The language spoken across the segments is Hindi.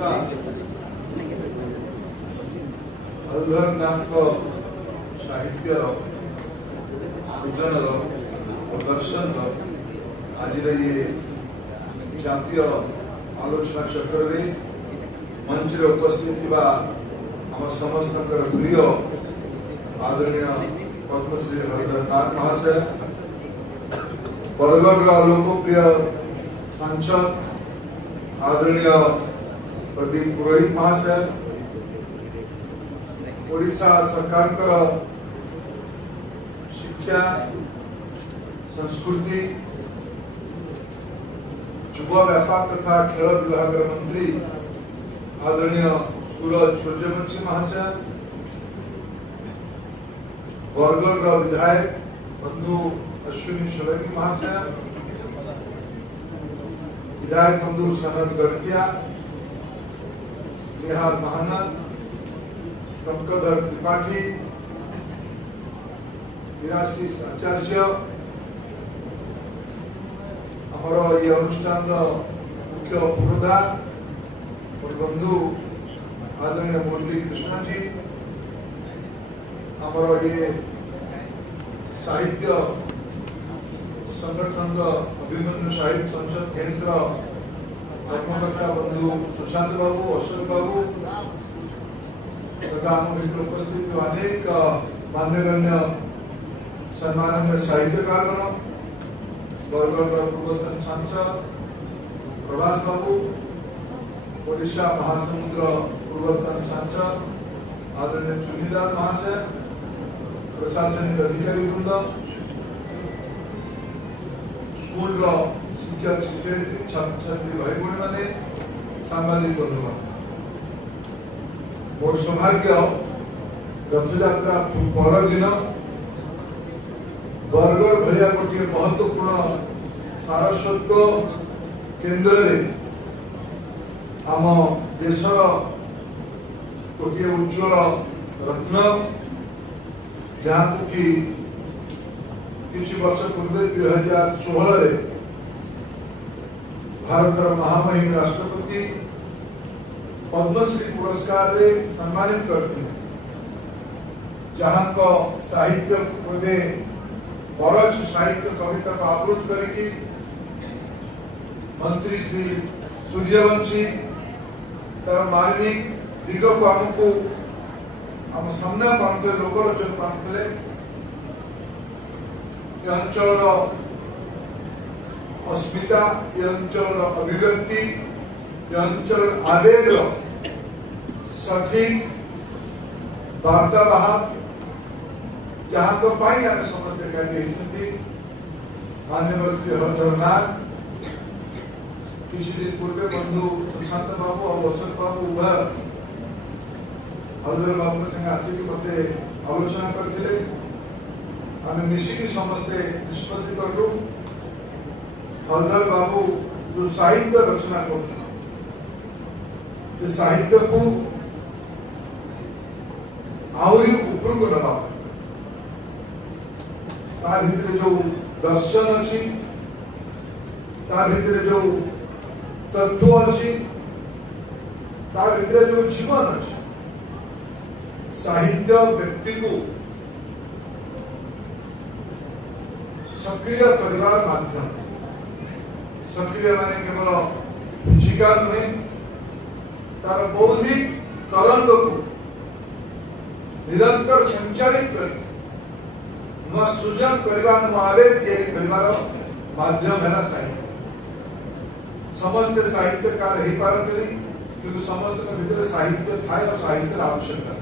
नमस्कार। हलधर नाथ साहित्य सृजन दर्शन आज ये जातीय आलोचना चक्र में मंच रे उपस्थित आम समस्त प्रिय आदरणीय पद्मश्री हलधर नाथ महाशय, बरगढ़ लोकप्रिय सांसद आदरणीय प्रदीप पुरोहित महाशय, ओडिशा सरकार शिक्षा संस्कृति युवा व्यापार तथा खेल विभाग मंत्री आदरणीय सूरज सूर्यवंशी महाशय, बरगढ़ विधायक बंधु अश्विनी सोलंकी महाशय, विधायक बंधु सनत गढ़तिया, निहाल महानंद, टंकधर त्रिपाठी, विराशिष आचार्य, हमारा ये अनुष्ठान मुख्य पुरोधा और बंधु आदरणीय मुरली कृष्ण जी, हमारा ये साहित्य संगठन अभिमन्यु साहित्य संसद केंद्र कर्मकर्ता बंधु सुशांत बाबू, अशोक बाबू तथा उपस्थित अनेक मान्यगण्य सम्माननीय साहित्यकार बरगढ़ पूर्वतन सांसद प्रभास बाबू, ओडिशा महासमुद्र पूर्वतन सांसद आदरणीय चुनीलाल महाशय, प्रशासनिक अधिकारी वृंद, स्कूल शिक्षक शिक्षयित्री छात्र छात्री भाई भाई मैंने सांबादिक बंधु, मोर सौभाग्य रथयात्रा पर दिन बरगढ़ भलिया गोटे महत्वपूर्ण सारस्वत केन्द्र आम देशर गोटे उज्ज्वल रत्न जहाँ कि किसी वर्ष पूर्व 2016 भारत महामहिम राष्ट्रपति पद्मश्री पुरस्कार रे सम्मानित करते हैं, जहाँ को साहित्य बरछ साहित्य कविता को आवृत करके मंत्री श्री सूर्यवंशी तर मार्मिक दिग को आमको आम सामना पाते लोकलोचन पाते अंचल अस्मिता, ये अंचल अभिव्यक्ति, ये अंचल आवेग सठिक वार्तावाहक जहाँ को पाई आम समझते कहते माननीय श्री हलधर नाथ किसी दिन पूर्व बंधु सुशांत बाबू और अशोक बाबू उभय हलधर बाबू संगे आसिक मत आलोचना करते आम मिसिकी समस्ते निष्पत्ति कलु हलधर बाबू जो साहित्य रचना कर साहित्य को आहरी उपरको नवा ता भितर जो दर्शन अच्छी ता भितर जो तत्व अच्छी ता भितर जो जीवन अच्छी साहित्य व्यक्ति को सक्रिय परिवार माध्यम सक्रिय माने केवल फिजिकल नुहे तार बौद्धिक तरंग को निरंतर संचालित कर नुआ सृजन करवा नुआ आवेग तैयारी करिवार माध्यम है साहित्य। समस्त साहित्यकार ही पारते किंतु समस्त के भीतर साहित्य थाए और साहित्य आवश्यकता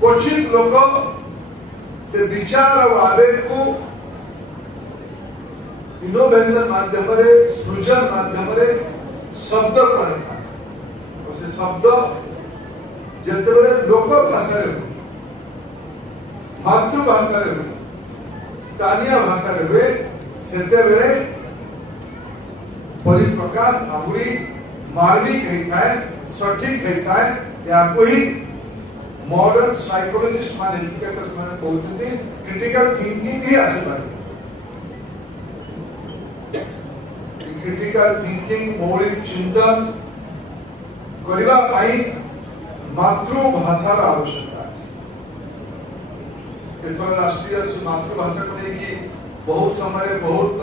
क्वचित लोक से विचार और आवेग को इनोवेशन माध्यम सृजन माध्यम शब्द प्रणीता और से शब्द जिते लोक भाषा मातृभाषा स्थानीय भाषा से परिप्रकाश आहरी मार्मिक होता है, सठिक होता है। या कोई मॉडर्न साइकोलॉजिस्ट मान एजुकेटर्स मान कहते क्रिटिकल थिंकिंग ही आसे पारे। क्रिटिकल थिंकिंग मौलिक चिंतन करबा पाई मातृभाषार आवश्यकता अछि। एथर राष्ट्रीय मातृभाषा को लेकिन बहुत समय बहुत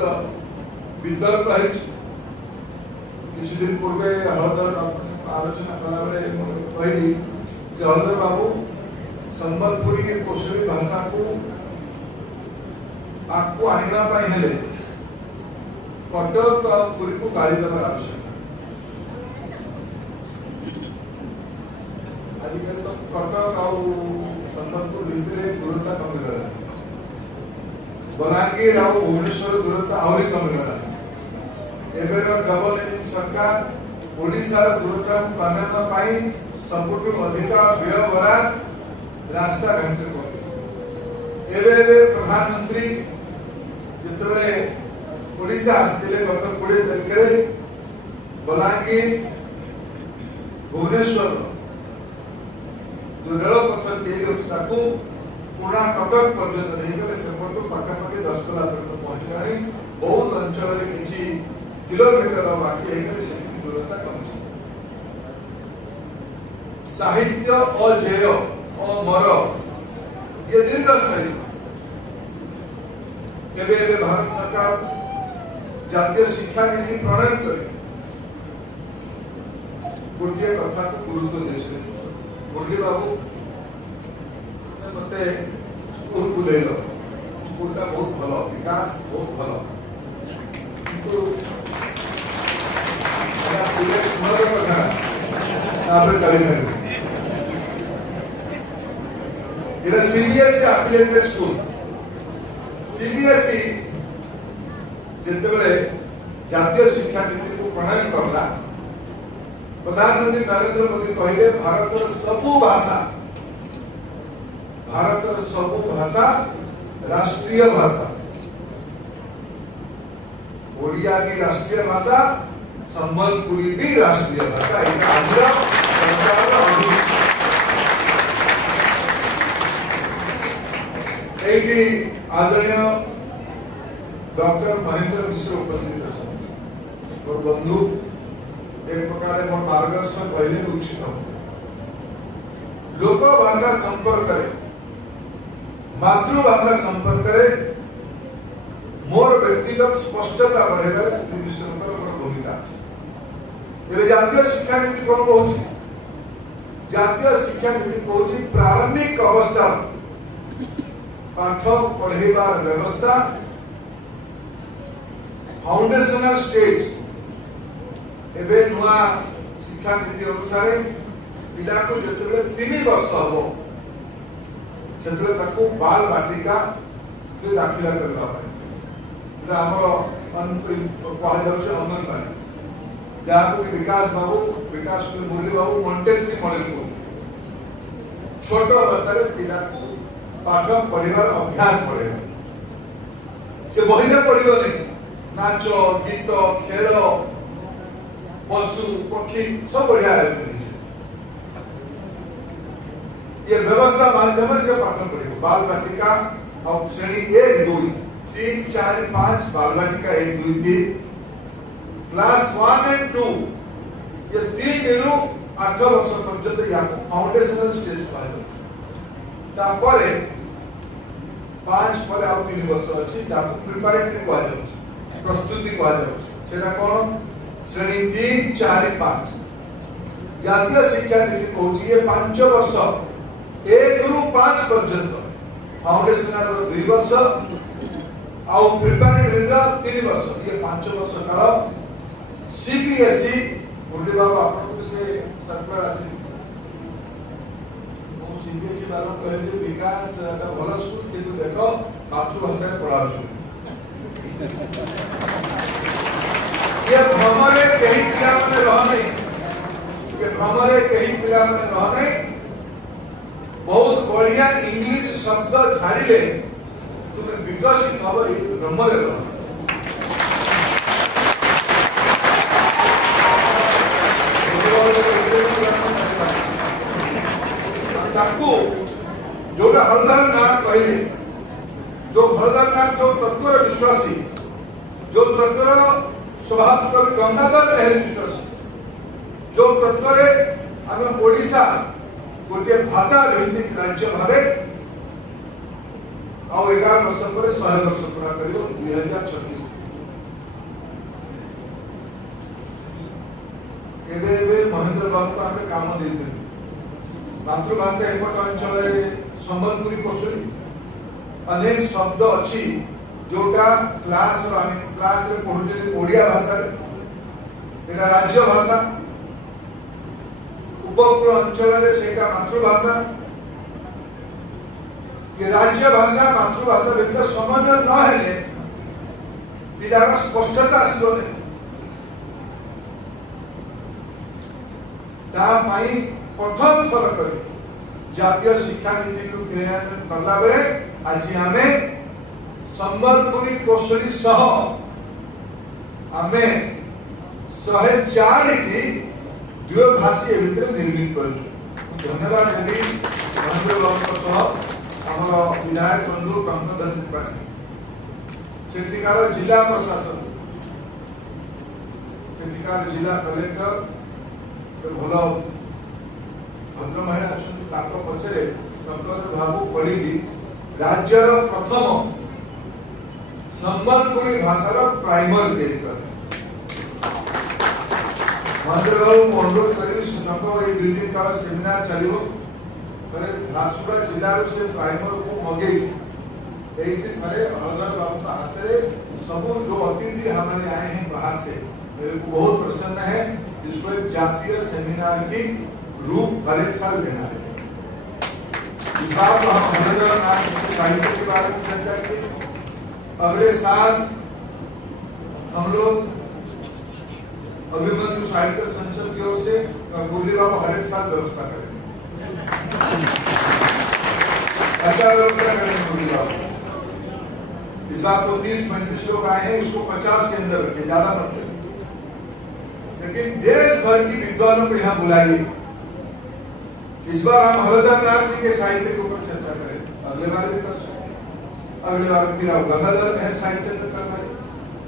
वितर्क है। किसी दिन पूर्व हलधर आलोचना कला बेले कहली जे हलधर बाबू संबलपुरी कोशली भाषा को आपको आनिबा पाई हेले कटक पुरी को गाड़ी देवार आवश्यकता। आजिकल तो कटक और संबलपुर भितर दूरता कमिगला, बलांगीर और भुवनेश्वर दूरता आहरी कमिगला। एबेर डबल इंजिन सरकार ओडिशा दूरता कमेवा पाई सबुठु अधिका व्यय बराद रास्ता घंटे कर। एबे प्रधानमंत्री जितने ओडिशा आसते गत 20 तारिख में बलांगीर भुवनेश्वर जो रेलपथ तैयारी पुणा कटक पर्यटन नहीं गले सेपटू पाखापाखि 10 किलोमीटर पहुंचलानी। बहुत अंचल किसी किलोमीटर बाकी से दूरता कम। साहित्य अजेय अमर ये दीर्घस्थायी। भारत सरकार जातीय शिक्षा नीति प्रणयन कर गोटे कथा को गुरुत्व दे। मुरली बाबू मत स्कूल बुलेल, स्कूलटा बहुत भल, विकास बहुत भल, कथा सीबीएसई एफिलिएटेड स्कूल। सीबीएसई जिते जातीय शिक्षा नीति को प्रणयन करला, प्रधानमंत्री नरेंद्र मोदी कहले भारतर सबु भाषा राष्ट्रीय भाषा। ओडिया भी राष्ट्रीय भाषा, संबलपुरी भी राष्ट्रीय भाषा। आदरणीय डॉक्टर महेंद्र मिश्र उपस्थित अच्छा और बंधु एक प्रकार मोर मार्गदर्शन पहले उचित लोक भाषा संपर्क मातृभाषा संपर्क मोर व्यक्तिगत स्पष्टता बढ़ेगा भूमिका अच्छे। जातीय शिक्षा नीति कौन कहूँ? जातीय शिक्षा नीति कहूँ प्रारंभिक अवस्था पाठ पढ़ेबार व्यवस्था फाउंडेशनल स्टेज। एबे नुआ शिक्षा नीति अनुसार पिला को जतबे 3 वर्ष हो सेतबे ताको बाल बाटिका में दाखिला करबा पड़े। हमर कहा जाउछ अंगनवाड़ी जहाँ को विकास मुरली बाबू मोंटेसरी मॉडल को छोट अवस्था पिला को पाठ पढ़ार अभ्यास पड़ेगा। से बही पढ़ नहीं, नाच गीत खेल पशु पक्षी सब बढ़िया ये व्यवस्था माध्यम से पाठ पढ़े। बाल बाटिका और श्रेणी 1, 2, 3, 4, 5 बाल बाटिका 1, 2, 3 क्लास 1 और 2 ये 3 रु 8 वर्ष पर्यंत या फाउंडेशनल स्टेज तापर 5 पर आउ 3 वर्ष अच्छी प्रिपरेटरी कह प्रस्तुति कह कौन श्रेणी 3, 4, 5 जातीय शिक्षा नीति कहूँ ये 5 वर्ष 1 रु 5 पर्यंत फाउंडेशनल 2 वर्ष आउ प्रिपरेटरी 3 वर्ष ये 5 वर्ष काल सीबीएसई मुरली बाबू आपको से सर्कुलर आसी सीबीएसई वालों कहले विकास भल स्कूल किंतु देख मातृभाषा पढ़ा ये भ्रमरे कहीं पिला माने रह नहीं, ये भ्रमरे कहीं पिला माने रह नहीं। बहुत बढ़िया इंग्लिश शब्द झाड़िले तुम्हें विकसित हम भ्रमरे रह। जो हलधर नाथ कहले जो हलधर नाथ जो तत्व विश्वासी जो तत्व स्वभाव कवि गंगाधर लहरी विश्वासी जो तत्व आम ओडिशा गोटे भाषा भित्तिक राज्य भाव आ 11 वर्ष पर 100 वर्ष पूरा कर 2036 महेंद्र बाबू को आम काम दे मातृभाषा एपट अंचल संबलपुरी कौशली अनेक शब्द अच्छी जोटा क्लास रे पढ़ुचे ओडिया भाषा रे राज्य भाषा उपकूल अंचल से मातृभाषा ये राज्य भाषा मातृभाषा भितर समन्वय न हेले पिलार स्पष्टता आसबनी प्रथम थर कर जातीय शिक्षा नीति को क्रियान्वयन करला बेले आज आमे संबलपुरी कौशली सह आमे 104 टी द्विभाषी भितर निर्मित करूँ धन्यवाद देवी महेंद्र बाबू सह आमर विधायक बंधु कंकधर त्रिपाठी सेठिकार जिला प्रशासन सेठिकार जिला कलेक्टर भल भद्र महिला अच्छा पचरे कंकधर बाबू पढ़ी राज्यर प्रथम संबलपुरी भाषार प्राइमर तैयारी कर महेंद्र बाबू को अनुरोध करी 2 दिन काल सेमिनार चलो झारसुगुड़ा जिला से प्राइमर को मगे हरधर बाबू हाथ में सब जो अतिथि हमारे आए हैं बाहर से मेरे को बहुत प्रसन्न है जिसको एक जातीय सेमिनार की रूप हर एक साल देना है। इस बार तो हम हरधर साहित्य के बारे में चर्चा की अगले साल हम लोग अभिमन्यु साहित्य संसद की ओर से मुरली बाबू हर एक साल व्यवस्था करेंगे अच्छा व्यवस्था करेंगे मुरली बाबू इस बार तो 30-35 लोग आए हैं इसको 50 के अंदर रखे ज्यादा मत करें लेकिन देश भर की विद्वानों को यहाँ बुलाइए इस बार हम हरधर नाथ जी के साहित्य के ऊपर चर्चा करें अगले बार भी कर सकते अगले बार फिर गंगाधर मेहर साहित्य में करना है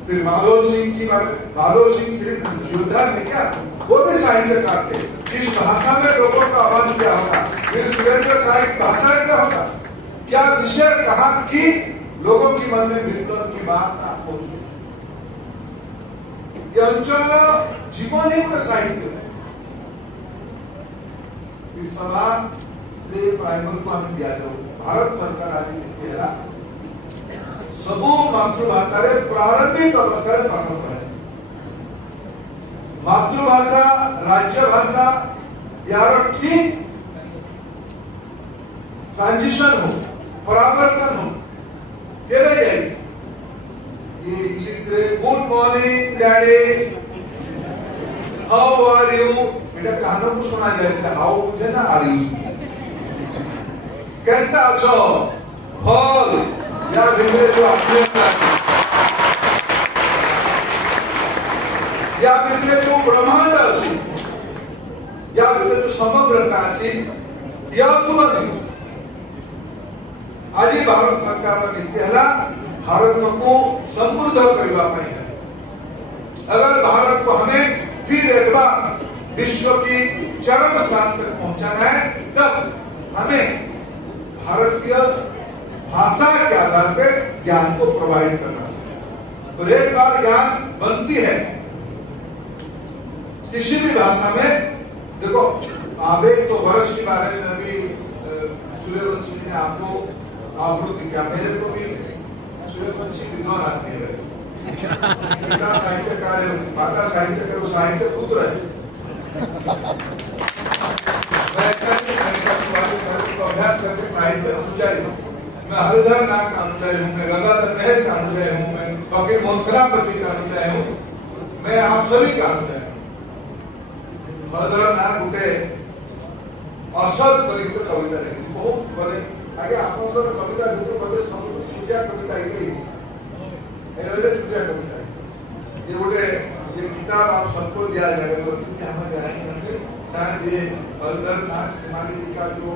फिर माधव सिंह की बात माधव सिंह सिर्फ योद्धा है क्या वो भी साहित्यकार थे इस भाषा में लोगों का आवाज क्या होगा फिर सुरेंद्र साहित्य भाषा क्या होगा क्या विषय कहा कि लोगों की मन में विप्लव की बात पहुंची ये अंचल जीवन ही में साहित्य है इस सभा प्राइमर को हमें दिया जाओ भारत सरकार आज दिखेगा सबू मातृभाषा प्रारंभिक अवस्था पाठ पढ़े मातृभाषा राज्य भाषा यार ठीक ट्रांजिशन हो परावर्तन हो केवे जाए ये इंग्लिश रे good morning daddy how are you बेटा कानों को सुना जाए से हाउ पूछे ना आर यू कहता अच्छा फल या भितर जो आत्मीयता या भितर जो ब्रह्मांड अच्छी या भितर जो समग्रता अच्छी या तुलनी आज भारत सरकार नीति है भारत को समृद्ध करने है अगर भारत को हमें फिर एक बार विश्व की चरम स्थान तक पहुंचाना है तब हमें भारतीय भाषा के आधार पर ज्ञान को प्रवाहित करना तो एक बार ज्ञान बनती है किसी भी भाषा में देखो आवेग तो वर्ष के बारे में अभी सूर्यवंशी ने आपको आवृत्ति किया मेरे को भी सूर्यवंशी विद्वान आदमी है पिता साहित्यकार है माता साहित्यकार वो साहित्य पुत्र है अभ्यास करके साहित्य अनुजाई मैं हरधर नाथ का अनुजाई हूँ मैं गंगाधर मेहर का अनुजाई हूँ मैं फकीर मोहनसरापति का अनुजाई हूँ मैं आप सभी का अनुजाई हूँ हरधर नाथ गोटे असद परिक कविता लिखी बहुत बड़े आगे आपको कविता जो बड़े सब छुटिया कविता छुटिया कविता ये गोटे ये किताब आप सबको दिया जाएगा क्योंकि हम जाएंगे शायद ये हरधर नाथ श्रीमाली जी का जो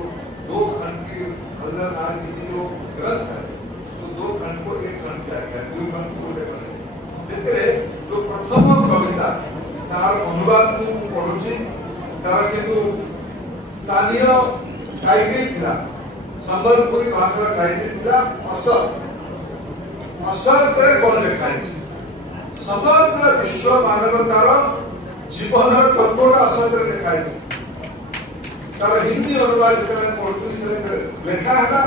2 खंड की हरधर नाथ जी की जो ग्रंथ है उसको 2 खंड को 1 खंड किया गया 2 खंड को लेकर जो प्रथम कविता तार अनुवाद को पढ़ुची तार किंतु स्थानीय टाइटल थिला संबलपुरी भाषा टाइटल थिला असत असत करे कोन लिखाई समग्र विश्व मानवतार जीवन तत्वटा असत रे लिखाई तार हिंदी अनुवाद करे पढ़ुली से लेखा है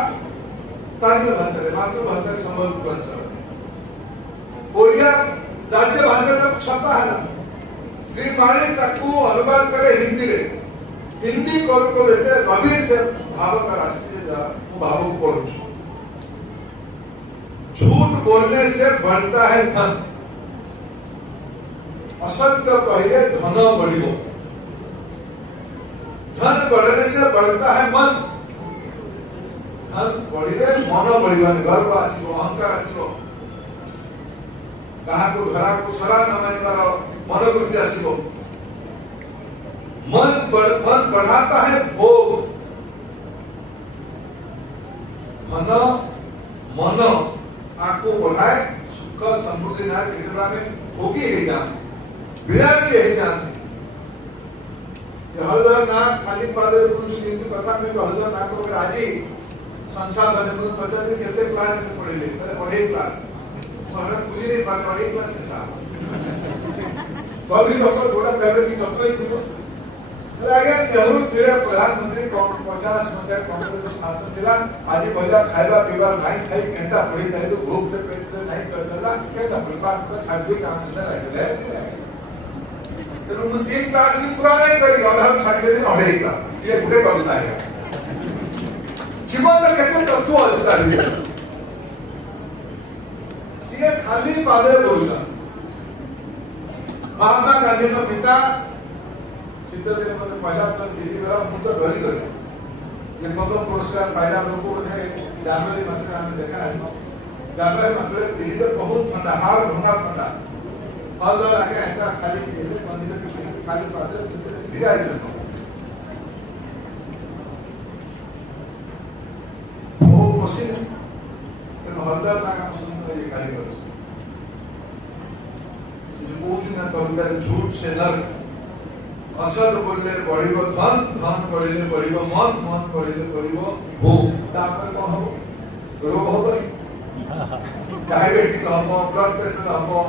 स्थानीय भाषा रे मातृभाषा रे संबलपुर अंचल ओडिया राज्य भाषा छपा है श्री माणी ताकू अनुवाद करे हिंदी रे हिंदी को लेते गंभीर से भाव का राष्ट्रीय भाव को पढ़ू झूठ बोलने से बढ़ता है धन असत्य कहले धन बढ़िबो धन बढ़ने से बढ़ता है मन धन बढ़िले मन बढ़िबा गर्व आसीबो अहंकार आसीबो कहा को धरा को सरा न मानिबार मनोवृत्ति आसीबो मन बढ़ाता है भोग मन मन आपको बढ़ाए सुख समृद्धि ना केतरा में भोगी है जान विलासी है जान हलदर ना खाली पादे कुछ किंतु कथा में हलदर ना को राजी संसाधन में पचास केते क्लास में पढ़ले तर अढ़े क्लास हमरा बुझी नहीं पाले अढ़े क्लास के था कभी लोग गोड़ा देवे की सत्य ही आगे नेहरू थे प्रधानमंत्री 50 मसीहा कांग्रेस शासन थिला आज भजा खाइबा पीबा नहीं खाई केंता पड़ी नहीं तो भूख ले पेट ले नहीं करला केंता परिवार को छाड़ दे काम धंधा रखले तो मैं 3 क्लास भी पूरा नहीं करी आधार छाड़ दे अढ़े क्लास ये गुडे कविता है जीवन में केते तत्व अछि ताली सीए खाली पादे बोलता महात्मा गांधी का पिता दिन मत पहला तो दिल्ली गला मु तो डरी गए ये पद्म पुरस्कार पाइला लोगों को जानवरी मास में देखा है जानवरी मास में दिल्ली तो बहुत ठंडा हार भंगा ठंडा हल आगे ऐसा खाली दिल्ली मंदिर के खाली पादे दिया है वो पसीने तो हलदर का काम सुन ये गाली कर जो पूछ ना कविता झूठ से नर्क असत बोलले बढ़िबो धन धन बढ़िले बढ़िबो मन मन बढ़िले बढ़िबो भोग तापर कोन हो रोग हो डायबिटीज हो ब्लड प्रेशर हो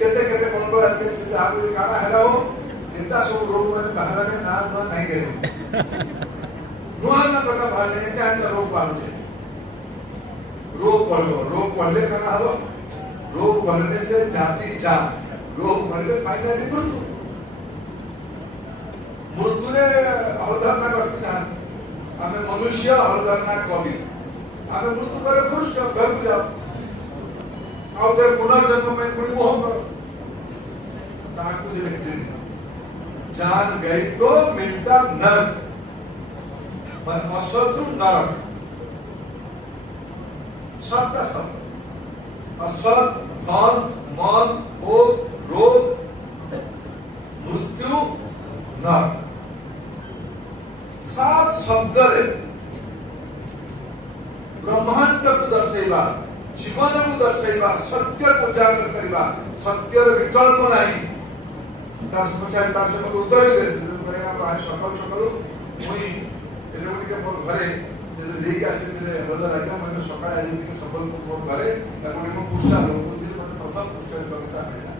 केते केते कोन को आके से आप ये काना हैला हो इतना सब रोग में कहला ने ना नहीं गेले नुआ ना पता भाले के अंदर रोग पालू रोग बढ़ले करना हो रोग बढ़ने से जाति जान रोग बढ़ले फाइनली मृत्यु मृत्युले हलधरना करना हमें मनुष्य हलधरना कवि हमें मृत्यु पर खुश जब घर जाओ और जब पुनर्जन्म में कोई मोह करो ताकू से लिखते जान गई तो मिलता नरक पर अशत्रु नरक सत्य सब असत धन मन भोग रोग मृत्यु नरक 7 शब्द रे ब्रह्मांड को दर्शाइबा जीवन को दर्शाइबा सत्य को उजागर करबा सत्य रे विकल्प नहीं दस पचास पास में उत्तर भी दे करे हम आज सकाल सकाल मुई एलोटी के मोर घरे देख आसे दिले बदल आके मैं सकाळ आज के संबलपुर मोर घरे ताको को पुष्टा लोग दिले मते प्रथम पुष्टा कविता मिला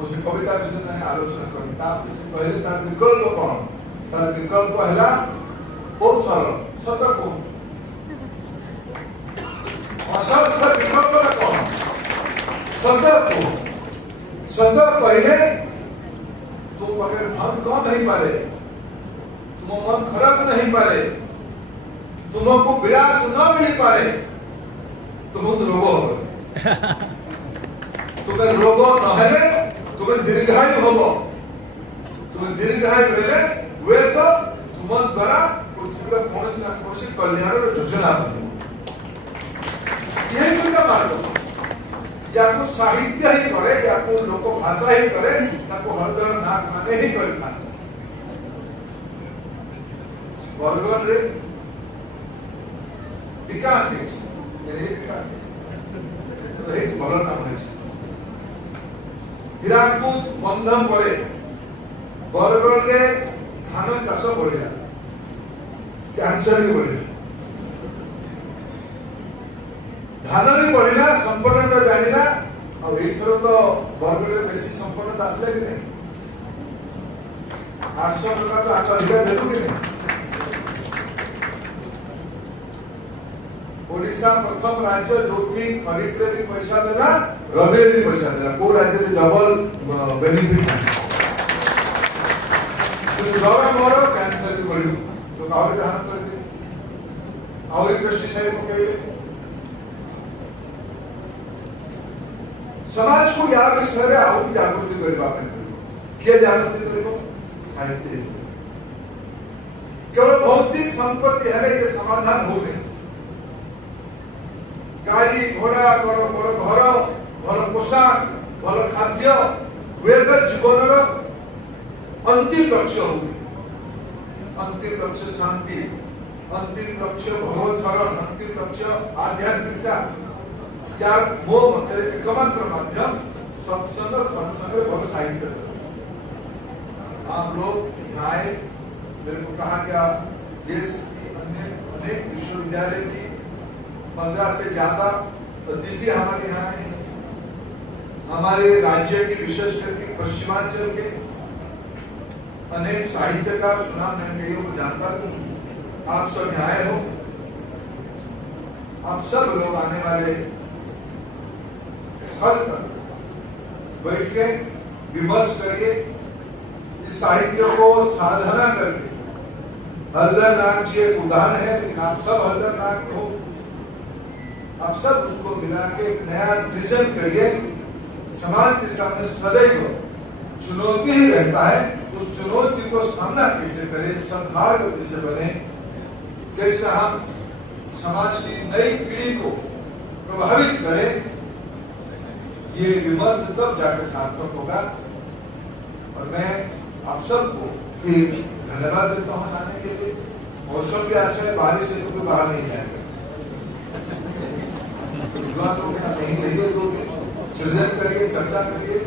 उस कविता विषय में आलोचना करी ताप से पहले तार विकल्प कौन तार विकल्प हैला बहुत सरल सत को असत का विकल्प कौन सत को सत पहले तुम अगर धन कौन नहीं पारे तुम मन खराब नहीं पारे तुमको विलास न मिल पारे तुम रोग हो तुम्हें रोग न है तुम्हें दीर्घायु होबो तुम्हें दीर्घायु हेले हुए तो तुम द्वारा पृथ्वी कौन ना कौन कल्याण योजना बने यही उनका मार्ग या को साहित्य ही करे या को लोक भाषा ही करे ताको हलदर नाक माने ही करता बरगन रे विकास है ये विकास तो एक भलो नाम है हिराकुद बंधन पड़े बरगढ़ रे धान चाष बढ़िया, कैंसर भी बढ़िया, धान भी बढ़िया, संपन्नता जानिला। और एथर तो बरगढ़ बेसी संपन्नता आसला कि नहीं, 800 टका तो 8 अधिक देलु कि नहीं। ओडिशा प्रथम राज्य जो कि खरीफ रे भी पैसा देला, रबी भी पैसा देला, को राज्य में डबल बेनिफिट है। तो डर मोर कैंसर भी बढ़ियो, तो और धान करके और पेस्टिसाइड पकेबे। समाज को या विषय रे आउ जागृति करबा पे के जागृति करबो साहित्य। केवल भौतिक संपत्ति है ये समाधान हो गए। गाड़ी घोड़ा बड़ घर भल पोशाक भल खाद्य हुए तो जीवन अंतिम लक्ष्य हो, अंतिम लक्ष्य शांति, अंतिम लक्ष्य भगवत शरण, अंतिम लक्ष्य आध्यात्मिकता। यार मो मत एकमात्र माध्यम सत्संग सत्संग भल साहित्य। आप लोग यहाँ आए, मेरे को कहा गया देश की अन्य अनेक विश्वविद्यालय की 15 से ज्यादा अतिथि हमारे यहाँ है। हमारे राज्य के विशेष करके पश्चिमांचल के अनेक साहित्यकार, सुनाम मैंने कईयों को जानता हूँ। आप सब यहाँ आए हो, आप सब लोग आने वाले कल तक बैठ के विमर्श करिए, इस साहित्य को साधना करके। हल्दर नाग जी एक उदाहरण है, लेकिन आप सब हल्दर नाग हो, आप सब उसको मिला के एक नया सृजन करिए। समाज के सामने सदैव चुनौती ही रहता है, उस चुनौती को सामना कैसे करें, सद्मार्ग कैसे बने, कैसे हम समाज की नई पीढ़ी को प्रभावित करें, ये विमर्श तब जाकर सार्थक होगा। और मैं आप सबको फिर धन्यवाद देता हूँ आने के लिए। मौसम भी अच्छा है, बारिश से तो कोई बाहर नहीं जाएगा। लोग कहीं रहिए, 2 दिन सृजन करिए, चर्चा करिए।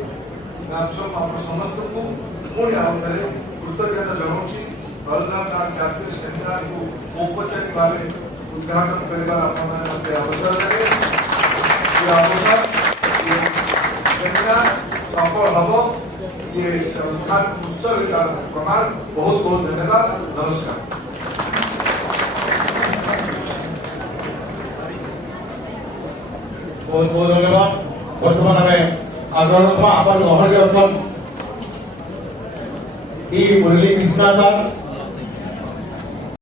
मैं आप सब आप समस्त को पुण्य अवतरे कृतज्ञता जनाऊँगी। हल्दर नाग जातीय सेमिनार को औपचारिक भाव उद्घाटन करने मत अवसर देवे। सेमिनार सफल हम, ये उद्घाटन उत्सव प्रमाण। बहुत बहुत धन्यवाद, नमस्कार। बहुत बहुत धन्यवाद। बर्तमान आम आग्रह आप गहरे अच्छा मुरली कृष्णा सार